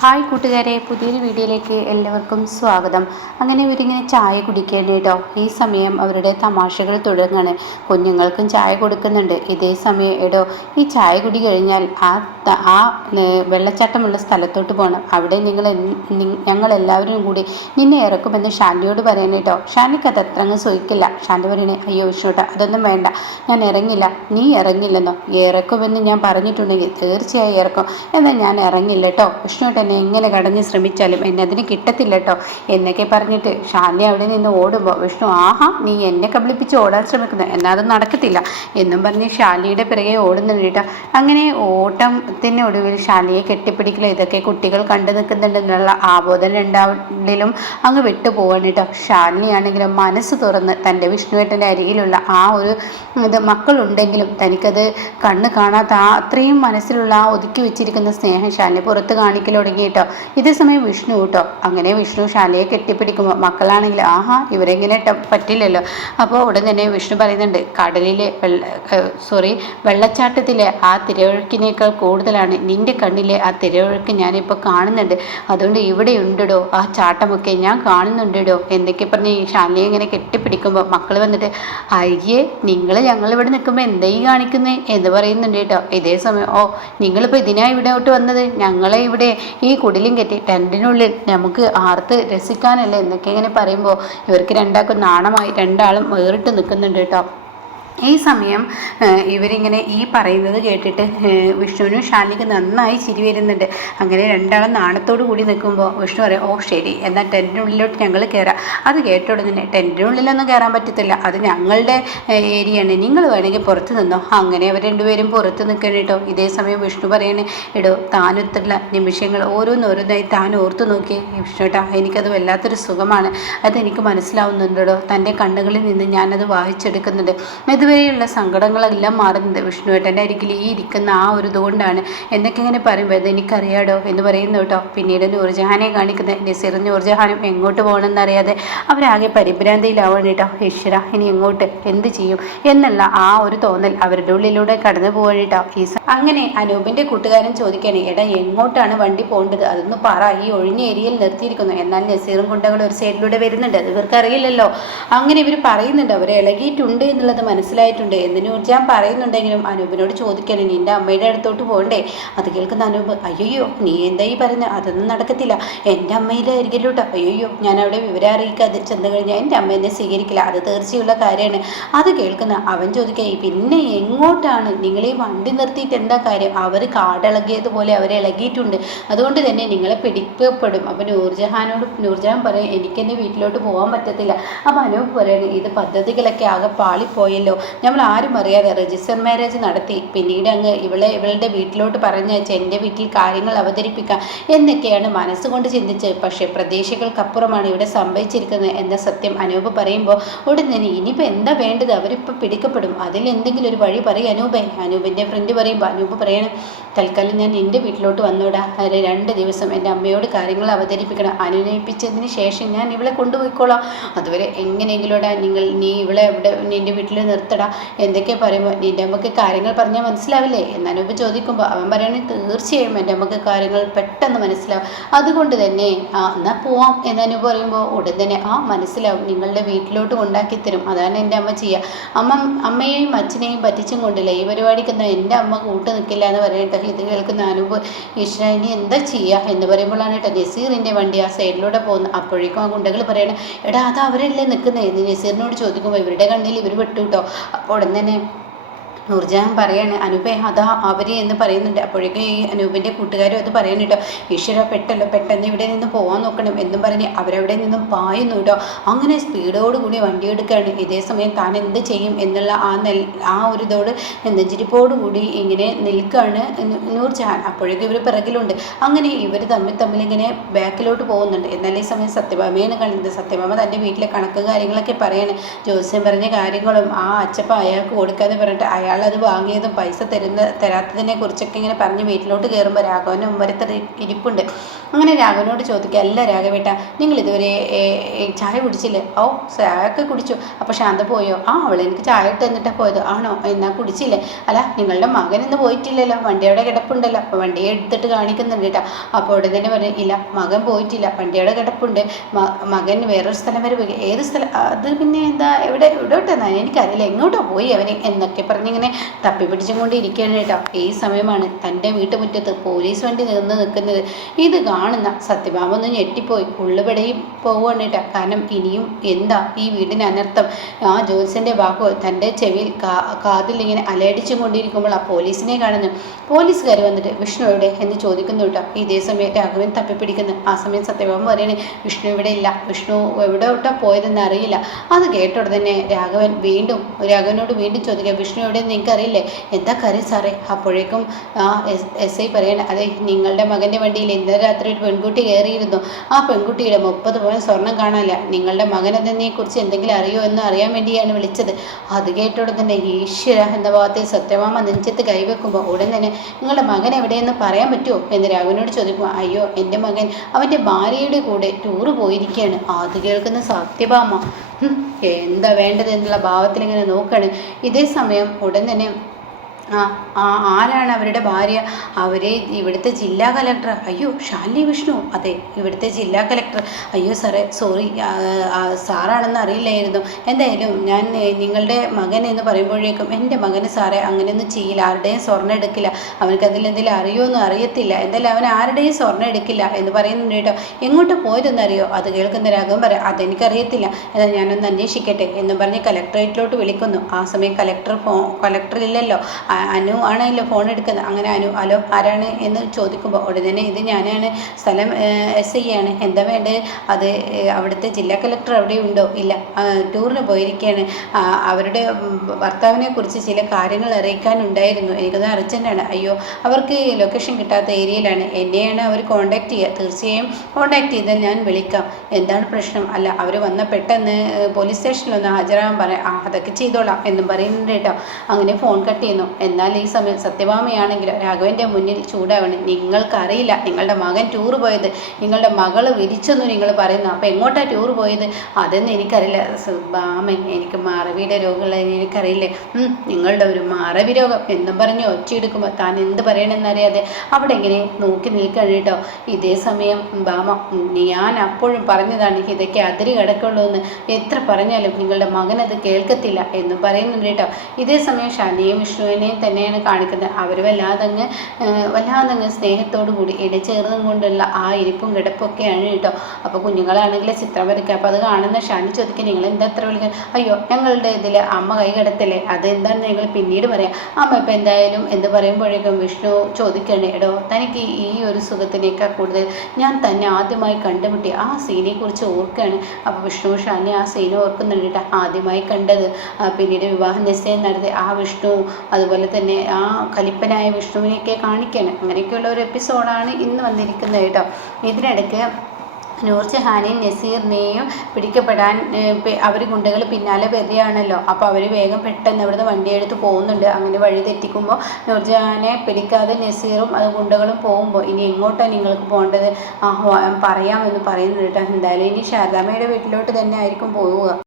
Hi കൂട്ടുകാരെ, പുതിയൊരു വീഡിയോയിലേക്ക് എല്ലാവർക്കും സ്വാഗതം. അങ്ങനെ ഇവരിങ്ങനെ ചായ കുടിക്കേണ്ടി കേട്ടോ. ഈ സമയം അവരുടെ തമാശകൾ തുടങ്ങാണ്. കുഞ്ഞുങ്ങൾക്കും ചായ കൊടുക്കുന്നുണ്ട്. ഇതേ സമയം എടോ, ഈ ചായ കുടി കഴിഞ്ഞാൽ ആ വെള്ളച്ചാട്ടമുള്ള സ്ഥലത്തോട്ട് പോകണം. അവിടെ ഞങ്ങൾ എല്ലാവരും കൂടി നിന്നെ ഇറക്കുമെന്ന് ഷാൻഡിയോട് പറയാൻ കേട്ടോ. ഷാൻഡിക്ക് അത് അത്രങ്ങ് സഹിക്കില്ല. ഷാൻഡി പറയണേ, അയ്യോ വിഷ്ണുട്ടാ, അതൊന്നും വേണ്ട, ഞാൻ ഇറങ്ങില്ല. നീ ഇറങ്ങില്ലെന്നോ? ഇറക്കുമെന്ന് ഞാൻ പറഞ്ഞിട്ടുണ്ടെങ്കിൽ തീർച്ചയായും ഇറക്കും. എന്നാൽ ഞാൻ ഇറങ്ങില്ല കേട്ടോ. വിഷ്ണുട്ടൻ എന്നെ എങ്ങനെ കടഞ്ഞ് ശ്രമിച്ചാലും എന്നെ അതിന് കിട്ടത്തില്ല കേട്ടോ എന്നൊക്കെ പറഞ്ഞിട്ട് ഷാലിനി അവിടെ നിന്ന് ഓടുമ്പോൾ വിഷ്ണു, ആഹാ, നീ എന്നെ കബളിപ്പിച്ച് ഓടാൻ ശ്രമിക്കുന്നു, എന്നാൽ അത് നടക്കത്തില്ല എന്നും പറഞ്ഞ് ഷാലിനിയുടെ പിറകെ ഓടുന്നുണ്ട് കേട്ടോ. അങ്ങനെ ഓട്ടത്തിനൊടുവിൽ ഷാലിനിയെ കെട്ടിപ്പിടിക്കലോ ഇതൊക്കെ കുട്ടികൾ കണ്ടു നിൽക്കുന്നുണ്ടെന്നുള്ള ആബോധം രണ്ടാളിലും അങ്ങ് വിട്ടുപോകാൻ കേട്ടോ. ഷാലിനിയാണെങ്കിലും മനസ്സ് തുറന്ന് തൻ്റെ വിഷ്ണുവേട്ടൻ്റെ അരികിലുള്ള ആ ഒരു മക്കളുണ്ടെങ്കിലും തനിക്കത് കണ്ണ് കാണാത്ത അത്രയും മനസ്സിലുള്ള ആ ഒതുക്കി വെച്ചിരിക്കുന്ന സ്നേഹം ഷാലിനി പുറത്ത് കാണിക്കൽ തുടങ്ങി കേട്ടോ. ഇതേസമയം വിഷ്ണു കേട്ടോ. അങ്ങനെ വിഷ്ണു ഷാലിയെ കെട്ടിപ്പിടിക്കുമ്പോൾ മക്കളാണെങ്കിൽ ആഹാ, ഇവരെങ്ങനെ പറ്റില്ലല്ലോ. അപ്പോൾ ഉടൻ തന്നെ വിഷ്ണു പറയുന്നുണ്ട്, കടലിലെ വെള്ളച്ചാട്ടത്തിലെ ആ തിരയൊഴുക്കിനേക്കാൾ കൂടുതലാണ് നിന്റെ കണ്ണിലെ ആ തിരയൊഴുക്ക് ഞാനിപ്പോൾ കാണുന്നുണ്ട്. അതുകൊണ്ട് ഇവിടെ ഉണ്ടോ ആ ചാട്ടമൊക്കെ ഞാൻ കാണുന്നുണ്ടോ എന്നൊക്കെ പറഞ്ഞ് ഈ ഷാലിയെ ഇങ്ങനെ കെട്ടിപ്പിടിക്കുമ്പോൾ മക്കൾ വന്നിട്ട്, അയ്യേ, ഞങ്ങളിവിടെ നിൽക്കുമ്പോൾ എന്തായി കാണിക്കുന്നേ എന്ന് പറയുന്നുണ്ട് കേട്ടോ. ഇതേ സമയം, ഓ, നിങ്ങളിപ്പോൾ ഇതിനായി ഇവിടോട്ട് വന്നത്? ഞങ്ങളെ ഇവിടെ ഈ കുടിലും കെട്ടി ടെൻറ്റിനുള്ളിൽ നമുക്ക് ആർത്ത് രസിക്കാനല്ലേ എന്നൊക്കെ ഇങ്ങനെ പറയുമ്പോൾ ഇവർക്ക് രണ്ടാൾക്കും നാണമായി രണ്ടാളും വേറിട്ട് നിൽക്കുന്നുണ്ട് കേട്ടോ. ഈ സമയം ഇവരിങ്ങനെ ഈ പറയുന്നത് കേട്ടിട്ട് വിഷ്ണുവിനും ഷാലിനിക്ക് നന്നായി ചിരി വരുന്നുണ്ട്. അങ്ങനെ രണ്ടാളും നാണത്തോടു കൂടി നിൽക്കുമ്പോൾ വിഷ്ണു പറയും, ഓ ശരി, എന്നാൽ ടെൻറ്റിനുള്ളിലോട്ട് ഞങ്ങൾ കയറാം. അത് കേട്ട ഉടനെ, ടെൻറ്റിനുള്ളിലൊന്നും കയറാൻ പറ്റത്തില്ല, അത് ഞങ്ങളുടെ ഏരിയയാണ്, നിങ്ങൾ വേണമെങ്കിൽ പുറത്ത് നിന്നോ. അങ്ങനെ അവർ രണ്ടുപേരും പുറത്ത് നിൽക്കണം കേട്ടോ. ഇതേ സമയം വിഷ്ണു പറയണേ, എടോ, താനൊത്തുള്ള നിമിഷങ്ങൾ ഓരോന്നോരോന്നായി താൻ ഓർത്തു നോക്കിയേ വിഷ്ണുട്ടാ, എനിക്കത് വല്ലാത്തൊരു സുഖമാണ്, അതെനിക്ക് മനസ്സിലാവുന്നുണ്ടോ. തൻ്റെ കണ്ണുകളിൽ നിന്ന് ഞാനത് വായിച്ചെടുക്കുന്നുണ്ട്. ഇതുവരെയുള്ള സങ്കടങ്ങളെല്ലാം മാറുന്നത് വിഷ്ണുവേട്ടൻ്റെ അരികിൽ ഈ ഇരിക്കുന്ന ആ ഒരു ഇതുകൊണ്ടാണ് എന്നൊക്കെ ഇങ്ങനെ പറയുമ്പോൾ അതെനിക്കറിയാടോ എന്ന് പറയുന്നു കേട്ടോ. പിന്നീട് നൂർജഹാനെ കാണിക്കുന്നത്. നസീറും നൂർജഹാനും എങ്ങോട്ട് പോകണമെന്നറിയാതെ അവരാകെ പരിഭ്രാന്തിയിലാവണം കേട്ടോ. ഈശ്വര, ഇനി എങ്ങോട്ട്, എന്ത് ചെയ്യും എന്നുള്ള ആ ഒരു തോന്നൽ അവരുടെ ഉള്ളിലൂടെ കടന്നു പോകാൻ കേട്ടോ. അങ്ങനെ അനൂപിൻ്റെ കൂട്ടുകാരൻ ചോദിക്കുകയാണ്, എടാ, എങ്ങോട്ടാണ് വണ്ടി പോകേണ്ടത്, അതൊന്ന് പറ, ഈ ഒഴിഞ്ഞ ഏരിയയിൽ നിർത്തിയിരിക്കുന്നു. എന്നാൽ നസീറും കുണ്ടകളും ഒരു സൈഡിലൂടെ വരുന്നുണ്ട്, അത് ഇവർക്ക് അറിയില്ലല്ലോ. അങ്ങനെ ഇവർ പറയുന്നുണ്ട്, അവർ ഇളകിയിട്ടുണ്ട് എന്നുള്ളത് മനസ്സിലായിട്ടുണ്ട് എന്ന് നൂർജഹാൻ പറയുന്നുണ്ടെങ്കിലും അനൂപിനോട് ചോദിക്കണം, നിൻ്റെ അമ്മയുടെ അടുത്തോട്ട് പോകണ്ടേ? അത് കേൾക്കുന്ന അനൂപ്, അയ്യോ, നീ എന്തായി പറയുന്നത്, അതൊന്നും നടക്കത്തില്ല, എൻ്റെ അമ്മയുടെ അരികിലോട്ടോ. അയ്യോ, ഞാൻ അവിടെ വിവരം അറിയിക്കാതെ ചെന്ന് കഴിഞ്ഞാൽ എൻ്റെ അമ്മ എന്നെ സ്വീകരിക്കില്ല, അത് തീർച്ചയുള്ള കാര്യമാണ്. അത് കേൾക്കുന്ന അവൻ ചോദിക്കുക, പിന്നെ എങ്ങോട്ടാണ് നിങ്ങൾ ഈ വണ്ടി നിർത്തിയിട്ട് എന്താ കാര്യം? അവർ കാടിളകിയതുപോലെ അവർ ഇളകിയിട്ടുണ്ട്, അതുകൊണ്ട് തന്നെ നിങ്ങളെ പിടിക്കപ്പെടും. അപ്പം നൂർജഹാൻ പറയും, എനിക്കെൻ്റെ വീട്ടിലോട്ട് പോകാൻ പറ്റത്തില്ല. അപ്പം അനൂപ് പറയണേ, ഇത് പദ്ധതികളൊക്കെ ആകെ പാളിപ്പോയല്ലോ, നമ്മൾ ആരും അറിയാതെ രജിസ്റ്റർ മാരേജ് നടത്തി, പിന്നീട് അങ്ങ് ഇവളുടെ വീട്ടിലോട്ട് പറഞ്ഞയച്ച് എൻ്റെ വീട്ടിൽ കാര്യങ്ങൾ അവതരിപ്പിക്കാം എന്നൊക്കെയാണ് മനസ്സുകൊണ്ട് ചിന്തിച്ചത്. പക്ഷേ പ്രതീക്ഷകൾക്കപ്പുറമാണ് ഇവിടെ സംഭവിച്ചിരിക്കുന്നത് എന്ന സത്യം അനൂപ് പറയുമ്പോൾ ഉടൻ തന്നെ ഇനിയിപ്പോൾ എന്താ വേണ്ടത്, അവരിപ്പോൾ പിടിക്കപ്പെടും, അതിലെന്തെങ്കിലും ഒരു വഴി പറയും അനൂപിൻ്റെ ഫ്രണ്ട് പറയുമ്പോൾ അനൂപ് പറയണം, തൽക്കാലം ഞാൻ എൻ്റെ വീട്ടിലോട്ട് വന്നോടാ, 2 ദിവസം എൻ്റെ അമ്മയോട് കാര്യങ്ങൾ അവതരിപ്പിക്കണം, അനുനയിപ്പിച്ചതിന് ശേഷം ഞാൻ ഇവളെ കൊണ്ടുപോയിക്കോളാം, അതുവരെ എങ്ങനെയെങ്കിലോടാ നീ ഇവളെ ഇവിടെ നിൻ്റെ വീട്ടിൽ നിർത്തടാ എന്തൊക്കെ പറയുമ്പോൾ നിൻ്റെ അമ്മക്ക് കാര്യങ്ങൾ പറഞ്ഞാൽ മനസ്സിലാവില്ലേ എന്ന് അനൂപ് ചോദിക്കുമ്പോൾ അവൻ പറയണെങ്കിൽ തീർച്ചയായും എൻ്റെ അമ്മക്ക് കാര്യങ്ങൾ പെട്ടെന്ന് മനസ്സിലാവും, അതുകൊണ്ട് തന്നെ എന്നാൽ പോവാം എന്ന് അനൂപ് പറയുമ്പോൾ ഉടൻ തന്നെ മനസ്സിലാവും, നിങ്ങളുടെ വീട്ടിലോട്ട് കൊണ്ടാക്കി തരും, അതാണ് എൻ്റെ അമ്മ ചെയ്യുക. അമ്മയെയും അച്ഛനെയും പറ്റിച്ചും കൊണ്ടില്ല ഈ പരിപാടിക്കൊന്നും എൻ്റെ അമ്മ കൂട്ട് നിൽക്കില്ല എന്ന് പറയട്ടെ. ഇത് കേൾക്കുന്ന അനൂപ്, ഈശ്വര, ഇനി എന്താ ചെയ്യുക എന്ന് പറയുമ്പോഴാണ് കേട്ടോ നസീറിൻ്റെ വണ്ടി ആ സൈഡിലൂടെ പോകുന്നത്. അപ്പോഴേക്കും ആ ഗുണ്ടകൾ പറയണം, എടാ, അത് അവരല്ലേ നിൽക്കുന്നത് എന്ന് നസീറിനോട് ചോദിക്കുമ്പോൾ ഇവരുടെ കണ്ണിൽ ഇവർ വിട്ടു കേട്ടോ. അപ്പോൾ ഉടൻ തന്നെ നൂർജഹാൻ പറയാണ്, അനൂപേ, അതാ അവർ എന്ന് പറയുന്നുണ്ട്. അപ്പോഴേക്കും ഈ അനൂപിൻ്റെ കൂട്ടുകാരും അത് പറയാൻ കേട്ടോ. ഈശ്വര, പെട്ടെന്ന് ഇവിടെ നിന്ന് പോകാൻ നോക്കണം എന്നും പറഞ്ഞ് അവരവിടെ നിന്നും പായുന്നു കേട്ടോ. അങ്ങനെ സ്പീഡോടുകൂടി വണ്ടി എടുക്കുകയാണ്. ഇതേ സമയം താൻ എന്ത് ചെയ്യും എന്നുള്ള ആ ഒരു ഇതോട് നെഞ്ചിരിപ്പോടുകൂടി ഇങ്ങനെ നിൽക്കുകയാണ് നൂർജഹാൻ. അപ്പോഴേക്കും ഇവർ പിറകിലുണ്ട്. അങ്ങനെ ഇവർ തമ്മിലിങ്ങനെ ബാക്കിലോട്ട് പോകുന്നുണ്ട്. എന്നാൽ ഈ സമയം സത്യഭാമയാണ് കളിക്കുന്നത്. സത്യഭാമ തൻ്റെ വീട്ടിലെ കണക്ക് കാര്യങ്ങളൊക്കെ പറയാണ്. ജോത്സ്യം പറഞ്ഞ കാര്യങ്ങളും ആ അച്ചപ്പ അയാൾക്ക് കൊടുക്കാതെ പറഞ്ഞിട്ട് അയാൾ അയാൾ അത് വാങ്ങിയതും പൈസ തരാത്തതിനെ കുറിച്ചൊക്കെ ഇങ്ങനെ പറഞ്ഞ് വീട്ടിലോട്ട് കയറുമ്പോൾ രാഘവൻ്റെ മുമ്പരത്ത് ഇരിപ്പുണ്ട്. അങ്ങനെ രാഘവനോട് ചോദിക്കുക, അല്ല രാഘവേട്ട, നിങ്ങൾ ഇതുവരെ ചായ കുടിച്ചില്ലേ? ഓ, ചായയൊക്കെ കുടിച്ചു. അപ്പോൾ ശാന്ത പോയോ? ആ, അവൾ എനിക്ക് ചായ ഇട്ട് തന്നിട്ടാണ് പോയത്. ആണോ? എന്നാൽ കുടിച്ചില്ലേ? അല്ല, നിങ്ങളുടെ മകൻ ഇന്ന് പോയിട്ടില്ലല്ലോ, വണ്ടിയുടെ കിടപ്പുണ്ടല്ലോ. അപ്പോൾ വണ്ടിയെ എടുത്തിട്ട് കാണിക്കുന്നുണ്ട് കേട്ടോ. അപ്പോൾ ഉടനെ തന്നെ പറഞ്ഞു, ഇല്ല മകൻ പോയിട്ടില്ല, വണ്ടിയുടെ കിടപ്പുണ്ട്. മകൻ വേറൊരു സ്ഥലം വരെ പോയി. ഏത് സ്ഥലം? അത് പിന്നെ എന്താ, എവിടോട്ടെന്നാ എനിക്കറിയില്ല, എങ്ങോട്ടോ പോയി അവന് എന്നൊക്കെ പറഞ്ഞിങ്ങനെ തപ്പിപ്പിടിച്ചും കൊണ്ട് ഇരിക്കുകയാണ് കേട്ടോ. ഈ സമയമാണ് തൻ്റെ വീട്ടുമുറ്റത്ത് പോലീസ് വണ്ടി നിൽക്കുന്നത്. ഇത് കാണുന്ന സത്യഭാമ ഒന്ന് ഞെട്ടിപ്പോയി, ഉള്ളുപടയും പോവുകയാണ് കേട്ടോ. കാരണം ഇനിയും എന്താ ഈ വീടിന് അനർത്ഥം? ആ ജോത്സ്യൻ്റെ വാക്കോ തൻ്റെ ചെവിയിൽ കാതിൽ ഇങ്ങനെ അലയടിച്ചും കൊണ്ടിരിക്കുമ്പോൾ ആ പോലീസിനെ കാണുന്നു. പോലീസുകാർ വന്നിട്ട് വിഷ്ണു എവിടെ എന്ന് ചോദിക്കുന്നു കേട്ടോ. ഇതേ സമയം രാഘവൻ തപ്പിപ്പിടിക്കുന്നു. ആ സമയം സത്യഭാമ പറയണേ, വിഷ്ണു ഇവിടെ ഇല്ല, വിഷ്ണു എവിടോട്ടാ പോയതെന്ന് അറിയില്ല. അത് കേട്ടോടെ തന്നെ രാഘവനോട് വീണ്ടും ചോദിക്കുക, വിഷ്ണു എവിടെയെന്ന് നിങ്ങൾക്ക് അറിയില്ലേ? എന്താ കാര്യം സാറേ? അപ്പോഴേക്കും എസ് ഐ പറയണേ, അതെ, നിങ്ങളുടെ മകൻ്റെ വണ്ടിയിൽ ഇന്നലെ രാത്രി ഒരു പെൺകുട്ടി കയറിയിരുന്നു. ആ പെൺകുട്ടിയുടെ 30 പവൻ സ്വർണം കാണാനില്ല. നിങ്ങളുടെ മകനെന്നതിനെ കുറിച്ച് എന്തെങ്കിലും അറിയോ എന്ന് അറിയാൻ വേണ്ടിയാണ് വിളിച്ചത്. അത് കേട്ടോടെ തന്നെ ഈശ്വര എന്ന ഭാഗത്തിൽ സത്യഭാമ നെഞ്ചത്ത് കൈവെക്കുമ്പോൾ ഉടൻ തന്നെ, നിങ്ങളുടെ മകൻ എവിടെയെന്ന് പറയാൻ പറ്റുമോ എന്ന് രാഘവനോട് ചോദിക്കുമ്പോൾ, അയ്യോ, എൻ്റെ മകൻ അവൻ്റെ ഭാര്യയുടെ കൂടെ ടൂറ് പോയിരിക്കുകയാണ്. അത് കേൾക്കുന്ന സത്യഭാമ എന്താ വേണ്ടത് എന്നുള്ള ഭാവത്തിൽ ഇങ്ങനെ നോക്കുകയാണ്. ഇതേ സമയം ഉടൻ തന്നെ ആരാണ് അവരുടെ ഭാര്യ? അവരെ ഇവിടുത്തെ ജില്ലാ കലക്ടർ. അയ്യോ, ഷാലിനി വിഷ്ണു? അതെ, ഇവിടുത്തെ ജില്ലാ കലക്ടർ. അയ്യോ സാറേ, സോറി, സാറാണെന്ന് അറിയില്ലായിരുന്നു. എന്തായാലും ഞാൻ നിങ്ങളുടെ മകൻ എന്ന് പറയുമ്പോഴേക്കും, എൻ്റെ മകന് സാറേ അങ്ങനെയൊന്നും ചെയ്യില്ല, ആരുടെയും സ്വർണ്ണം എടുക്കില്ല, അവനക്ക് അതിലെന്തെങ്കിലും അറിയുമെന്നും അറിയത്തില്ല, എന്തായാലും അവൻ ആരുടെയും സ്വർണ്ണം എടുക്കില്ല എന്ന് പറയുന്നുണ്ട് കേട്ടോ. എങ്ങോട്ട് പോയതെന്ന് അറിയോ? അത് കേൾക്കുന്ന രാഘവൻ പറയാം, അതെനിക്കറിയത്തില്ല, എന്നാൽ ഞാനൊന്ന് അന്വേഷിക്കട്ടെ എന്ന് പറഞ്ഞ് കലക്ടറേറ്റിലോട്ട് വിളിക്കുന്നു. ആ സമയം കലക്ടർ ഇല്ലല്ലോ, അനു ആണല്ലോ ഫോൺ എടുക്കുന്നത്. അങ്ങനെ അനു, ഹലോ, ആരാണ് എന്ന് ചോദിക്കുമ്പോൾ ഉടനെ ഇത് ഞാനാണ്, സ്ഥലം എസ് ഐ ആണ്, എന്താ വേണ്ടത്? അത് അവിടുത്തെ ജില്ലാ കലക്ടർ അവിടെ ഉണ്ടോ? ഇല്ല, ടൂറിന് പോയിരിക്കുകയാണ്, അവരുടെ ഭർത്താവിനെ കുറിച്ച് ചില കാര്യങ്ങൾ അറിയിക്കാനുണ്ടായിരുന്നു, എനിക്കത് അർജൻറ്റാണ്. അയ്യോ, അവർക്ക് ലൊക്കേഷൻ കിട്ടാത്ത ഏരിയയിലാണ്, എന്നെയാണ് അവർ കോൺടാക്ട് ചെയ്യുക, തീർച്ചയായും കോൺടാക്ട് ചെയ്താൽ ഞാൻ വിളിക്കാം. എന്താണ് പ്രശ്നം? അല്ല, അവർ വന്ന പെട്ടെന്ന് പോലീസ് സ്റ്റേഷനിലൊന്ന് ഹാജരാകാൻ പറയാം. അതൊക്കെ ചെയ്തോളാം എന്നും പറയുന്നുണ്ട് കേട്ടോ. അങ്ങനെ ഫോൺ കട്ട് ചെയ്യുന്നു. എന്നാൽ ഈ സമയം സത്യഭാമയാണെങ്കിലോ രാഘവൻ്റെ മുന്നിൽ ചൂടാവണം. നിങ്ങൾക്കറിയില്ല നിങ്ങളുടെ മകൻ ടൂർ പോയത്, നിങ്ങളുടെ മകള് വിരിച്ചെന്നു നിങ്ങൾ പറയുന്നു, അപ്പോൾ എങ്ങോട്ടാണ് ടൂർ പോയത്? അതെന്ന് എനിക്കറിയില്ല ഭാമ, എനിക്ക് മറവിയുടെ രോഗമുള്ള എനിക്കറിയില്ലേ? നിങ്ങളുടെ ഒരു മറവി രോഗം എന്നും പറഞ്ഞ് ഒച്ചയെടുക്കുമ്പോൾ താൻ എന്ത് പറയണമെന്നറിയാതെ അവിടെ ഇങ്ങനെ നോക്കി നിൽക്കണം കേട്ടോ. ഇതേ സമയം ഭാമ, ഞാൻ അപ്പോഴും പറഞ്ഞതാണ് ഇതൊക്കെ അതിര് കിടക്കുള്ളൂ എന്ന്, എത്ര പറഞ്ഞാലും നിങ്ങളുടെ മകനത് കേൾക്കത്തില്ല എന്നും പറയുന്നുണ്ട് കേട്ടോ. ഇതേ സമയം ഷാനിയും വിഷ്ണുവിനെയും തന്നെയാണ് കാണിക്കുന്നത്. അവർ വല്ലാതങ്ങ് സ്നേഹത്തോടു കൂടി ഇടചേർന്നും കൊണ്ടുള്ള ആ ഇരിപ്പും കിടപ്പൊക്കെയാണ് കേട്ടോ. അപ്പോൾ കുഞ്ഞുങ്ങളാണെങ്കിൽ ചിത്രം വരയ്ക്കുക. അപ്പോൾ അത് കാണുന്ന ഷാനി ചോദിക്കുക, നിങ്ങൾ എന്താ അത്ര വിളിക്കുക? അയ്യോ, ഞങ്ങളുടെ ഇതിൽ അമ്മ കൈ കിടത്തില്ലേ, അതെന്താണെന്ന് നിങ്ങൾ പിന്നീട് പറയാം. അമ്മ ഇപ്പം എന്തായാലും എന്ന് പറയുമ്പോഴേക്കും വിഷ്ണു ചോദിക്കണേ, എടോ, തനിക്ക് ഈ ഒരു സുഖത്തിനേക്കാൾ കൂടുതൽ ഞാൻ തന്നെ ആദ്യമായി കണ്ടുമുട്ടി ആ സീനെ കുറിച്ച് ഓർക്കുകയാണ്. അപ്പോൾ വിഷ്ണു ഷാനി ആ സീനെ ഓർക്കുന്നുണ്ട് കേട്ടോ. ആദ്യമായി കണ്ടത്, പിന്നീട് വിവാഹ നിശ്ചയം നടത്തി ആ വിഷ്ണു, അതുപോലെ തന്നെ ആ കലിപ്പനായ വിഷ്ണുവിനെയൊക്കെ കാണിക്കുകയാണ്. അങ്ങനെയൊക്കെയുള്ള ഒരു എപ്പിസോഡാണ് ഇന്ന് വന്നിരിക്കുന്നത് കേട്ടോ. ഇതിനിടയ്ക്ക് നൂർജഹാനെയും നസീറിനെയും പിടിക്കപ്പെടാൻ അവർ ഗുണ്ടകൾ പിന്നാലെ വരികയാണല്ലോ. അപ്പോൾ അവർ വേഗം പെട്ടെന്ന് ഇവിടുന്ന് വണ്ടിയെടുത്ത് പോകുന്നുണ്ട്. അങ്ങനെ വഴി തെറ്റിക്കുമ്പോൾ നൂർജഹാനെ പിടിക്കാതെ നസീറും അത് ഗുണ്ടകളും പോകുമ്പോൾ, ഇനി എങ്ങോട്ടാണ് നിങ്ങൾക്ക് പോകേണ്ടത്? പറയാമെന്ന് പറയുന്നുണ്ട് കേട്ടോ. എന്തായാലും ഇനി ശാരദാമ്മയുടെ വീട്ടിലോട്ട് തന്നെ ആയിരിക്കും പോവുക.